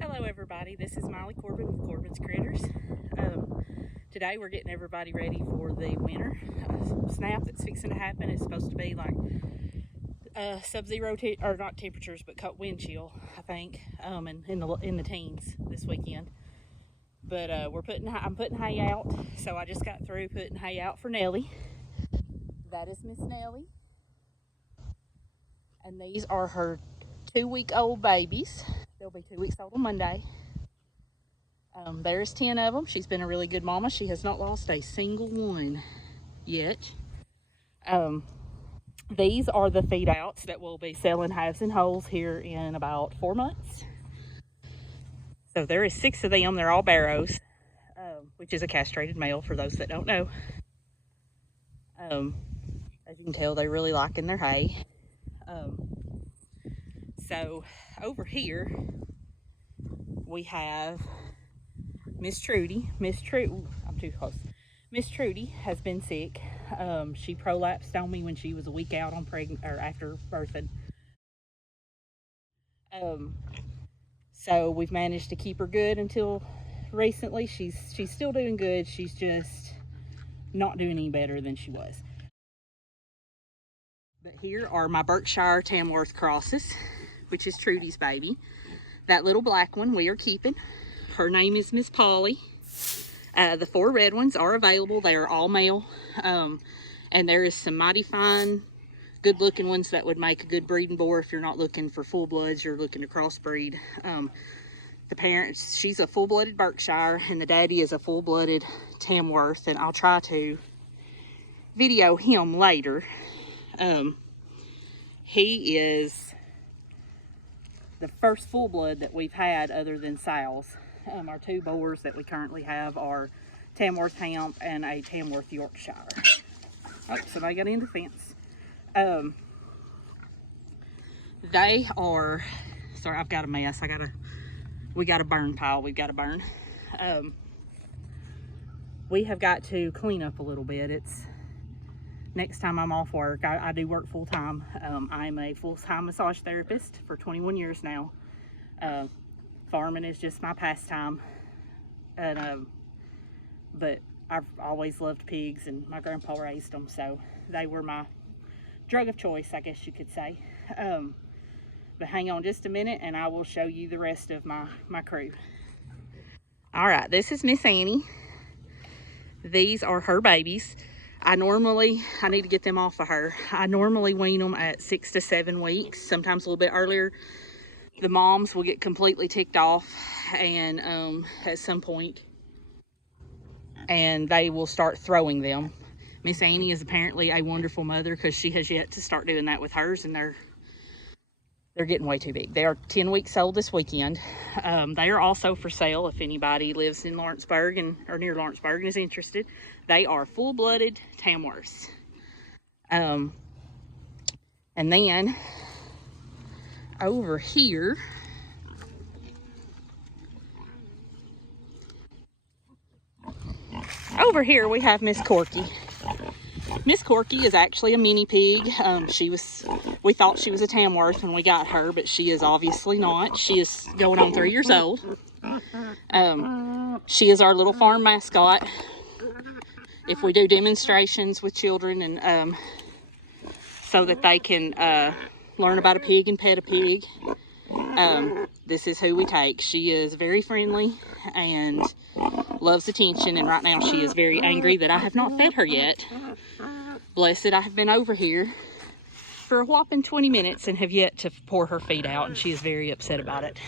Hello everybody, this is Molly Corbin with Corbin's Critters. Today we're getting everybody ready for the winter snap that's fixing to happen. It's supposed to be like sub-zero, or not temperatures, but wind chill, I think, and in the teens this weekend. But I'm putting hay out, so I just got through putting hay out for Nellie. That is Miss Nellie, and these are her 2-week-old babies. They'll be 2 weeks old on Monday. There's 10 of them. She's been a really good mama. She has not lost a single one yet. These are the feed outs that we'll be selling halves and wholes here in about 4 months. So there is 6 of them. They're all Barrows, which is a castrated male for those that don't know. As you can tell, they're really liking their hay. So over here we have Miss Trudy. I'm too close. Miss Trudy has been sick. She prolapsed on me when she was a week out on after birthing. So we've managed to keep her good until recently. She's still doing good. She's just not doing any better than she was. But here are my Berkshire Tamworth crosses, which is Trudy's baby. That little black one we are keeping. Her name is Miss Polly. The 4 red ones are available. They are all male. And there is some mighty fine, good looking ones that would make a good breeding boar if you're not looking for full bloods, you're looking to crossbreed. The parents, she's a full-blooded Berkshire, and the daddy is a full-blooded Tamworth, and I'll try to video him later. He is the first full-blood that we've had other than Sal's. Our 2 boars that we currently have are Tamworth Hamp and a Tamworth Yorkshire. Oh, somebody got into the fence. They are, sorry, I've got a mess. We got a burn pile we've got to burn. We have got to clean up a little bit. It's next time I'm off work. I do work full time. I'm a full-time massage therapist for 21 years now. Farming is just my pastime, and but I've always loved pigs, and my grandpa raised them, so they were my drug of choice, I guess you could say. But hang on just a minute and I will show you the rest of my crew. All right, this is Miss Annie. These are her babies. I need to get them off of her. I normally wean them at 6 to 7 weeks, sometimes a little bit earlier. The moms will get completely ticked off and at some point, and they will start throwing them. Miss Annie is apparently a wonderful mother because she has yet to start doing that with hers, and they're getting way too big. They are 10 weeks old this weekend. They are also for sale if anybody lives in Lawrenceburg or near Lawrenceburg and is interested. They are full-blooded Tamworths. And then over here, we have Miss Corky. Miss Corky is actually a mini pig. We thought she was a Tamworth when we got her, but she is obviously not. She is going on 3 years old. She is our little farm mascot. If we do demonstrations with children and so that they can learn about a pig and pet a pig, this is who we take. She is very friendly and loves attention, and right now she is very angry that I have not fed her yet. Blessed, I have been over here for a whopping 20 minutes and have yet to pour her feed out, and she is very upset about it.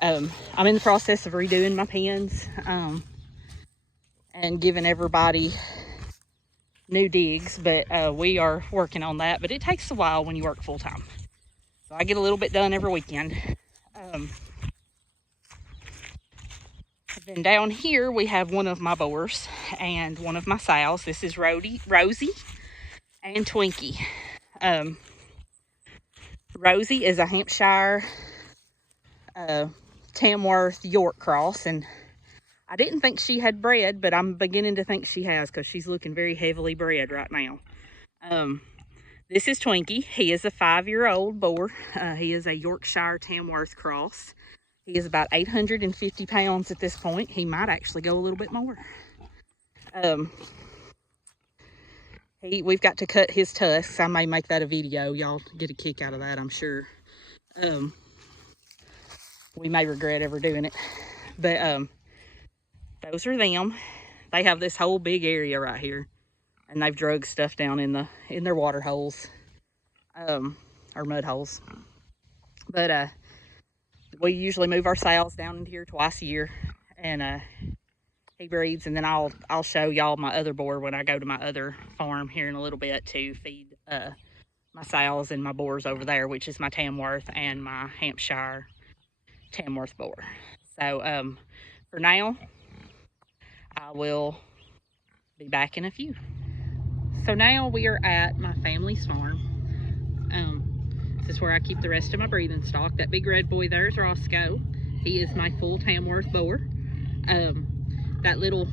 I'm in the process of redoing my pens and giving everybody new digs, but we are working on that, but it takes a while when you work full-time. So I get a little bit done every weekend. Then down here we have one of my boars and one of my sows. This is Rosie and Twinkie. Rosie is a Hampshire Tamworth York cross, and I didn't think she had bred, but I'm beginning to think she has because she's looking very heavily bred right now. This is Twinkie. He is a 5-year-old boar. He is a Yorkshire Tamworth cross. He is about 850 pounds at this point. He might actually go a little bit more. We've got to cut his tusks. I may make that a video. Y'all get a kick out of that, I'm sure. We may regret ever doing it. But those are them. They have this whole big area right here. And they've drug stuff down in their water holes. Or mud holes. But we usually move our sows down into here twice a year. And he breeds, and then I'll show y'all my other boar when I go to my other farm here in a little bit to feed my sows and my boars over there, which is my Tamworth and my Hampshire Tamworth boar. So for now, I will be back in a few. So now we are at my family's farm. This is where I keep the rest of my breeding stock. That big red boy there is Roscoe. He is my full Tamworth boar. That little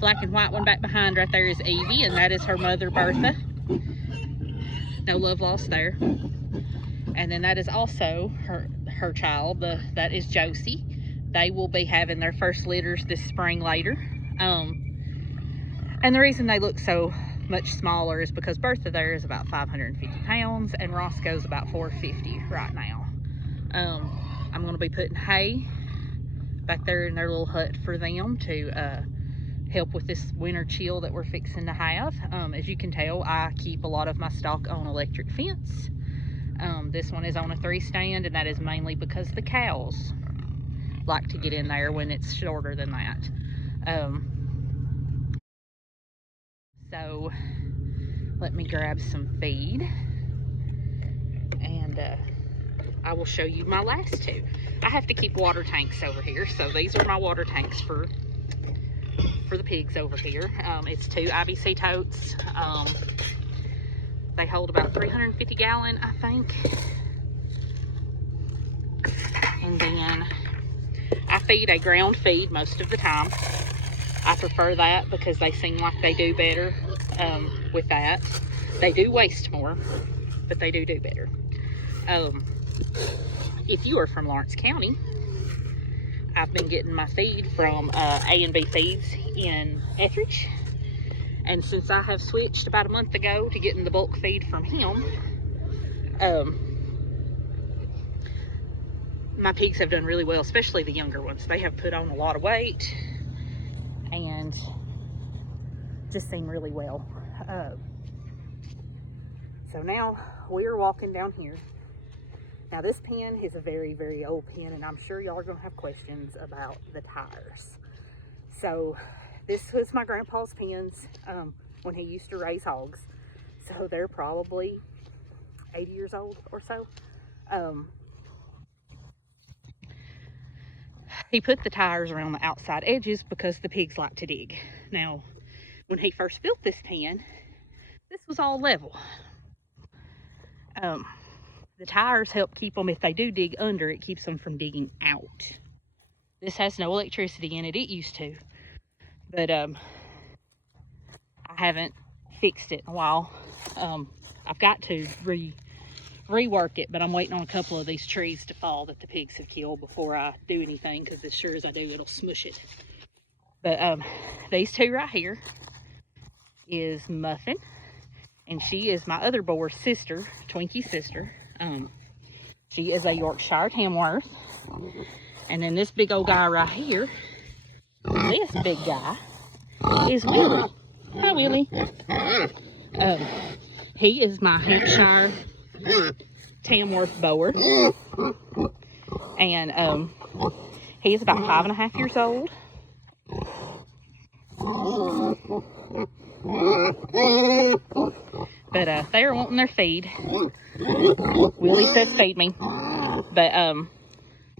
black and white one back behind right there is Evie, and that is her mother, Bertha. No love lost there. And then that is also her child. That is Josie. They will be having their first litters this spring later. And the reason they look so much smaller is because Bertha there is about 550 pounds, and Roscoe's about 450 right now. I'm going to be putting hay back there in their little hut for them to help with this winter chill that we're fixing to have. As you can tell, I keep a lot of my stock on electric fence. This one is on a 3-stand, and that is mainly because the cows like to get in there when it's shorter than that. So let me grab some feed, and I will show you my last two. I have to keep water tanks over here, so these are my water tanks for the pigs over here. It's 2 IBC totes. They hold about 350 gallon, I think. And then I feed a ground feed most of the time. I prefer that because they seem like they do better with that. They do waste more, but they do better. If you are from Lawrence County, I've been getting my feed from A&B Feeds in Etheridge. And since I have switched about a month ago to getting the bulk feed from him, my pigs have done really well, especially the younger ones. They have put on a lot of weight and just seem really well. So now we're walking down here. Now this pen is a very, very old pen, and I'm sure y'all are gonna have questions about the tires. So this was my grandpa's pens when he used to raise hogs. So they're probably 80 years old or so. He put the tires around the outside edges because the pigs like to dig. Now, when he first built this pen, this was all level. The tires help keep them, if they do dig under, it keeps them from digging out. This has no electricity in it. It used to. But I haven't fixed it in a while. I've got to rework it, but I'm waiting on a couple of these trees to fall that the pigs have killed before I do anything, because as sure as I do, it'll smush it. But these two right here is Muffin, and she is my other boar's sister, Twinkie's sister. She is a Yorkshire Tamworth. And then this big old guy right here, this big guy, is Willie. Hi, Willie. He is my Hampshire Tamworth boar. And he is about 5.5 years old. But they are wanting their feed. Willie says feed me. But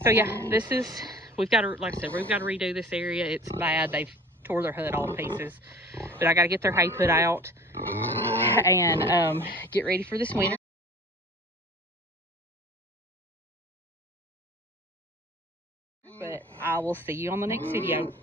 so yeah, this is, we've got to, like I said, we've got to redo this area. It's bad. They've tore their hut all to pieces. But I got to get their hay put out and get ready for this winter. But I will see you on the next video.